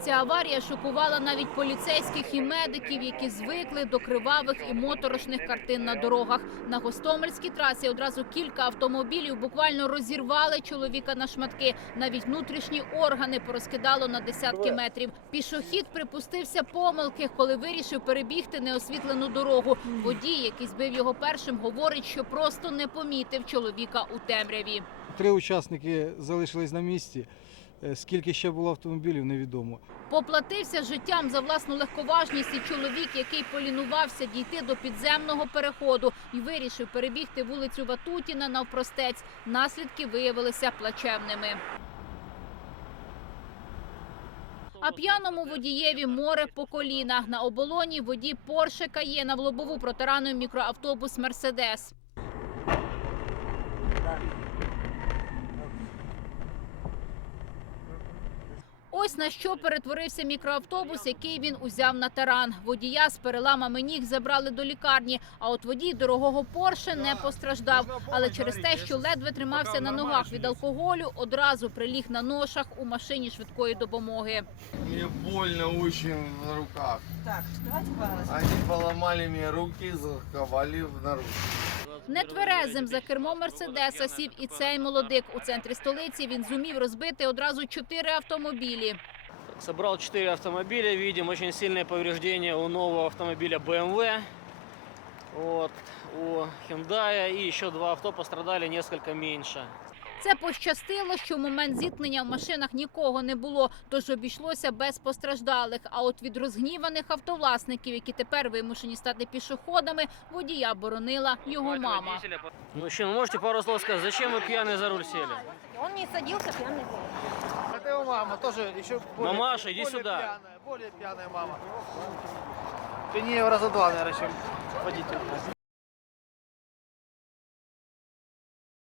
Ця аварія шокувала навіть поліцейських і медиків, які звикли до кривавих і моторошних картин на дорогах. На Гостомельській трасі одразу кілька автомобілів буквально розірвали чоловіка на шматки. Навіть внутрішні органи порозкидало на десятки метрів. Пішохід припустився помилки, коли вирішив перебігти неосвітлену дорогу. Водій, який збив його першим, говорить, що просто не помітив чоловіка у темряві. Три учасники залишились на місці. Е, Скільки ще було автомобілів, невідомо. Поплатився життям за власну легковажність і чоловік, який полінувався дійти до підземного переходу і вирішив перебігти вулицю Ватутіна навпростець. Наслідки виявилися плачевними. А п'яному водієві море по коліна. На оболоні водій Порше Каєна в лобову протаранив мікроавтобус Мерседес. Ось на що перетворився мікроавтобус, який він узяв на таран. Водія з переламами ніг забрали до лікарні. А от водій дорогого Порше не постраждав. Але через те, що ледве тримався на ногах від алкоголю, одразу приліг на ношах у машині швидкої допомоги. Мне больно очень на руках. Так, давайте пожалуйста. Они поломали мне руки, заковали в наружу. Нетверезим за кермо Мерседеса сів і цей молодик. У центрі столиці він зумів розбити одразу чотири автомобілі. Собрал 4 автомобиля, видим очень сильне повреждения у нового автомобиля BMW, вот, у Hyundai и еще два авто пострадали несколько меньше. Це пощастило, що в момент зіткнення в машинах нікого не було, тож обійшлося без постраждалих. А от від розгніваних автовласників, які тепер вимушені стати пішоходами, водія боронила його мама. Мужчина, можете пару слов сказать, зачем вы пьяный за руль сели? Он не садился, пьяный был. Это его мама тоже еще более, Мамаша, иди более сюда. Пьяная, более пьяная мама. Пьянее в раза два, наверное, чем водитель.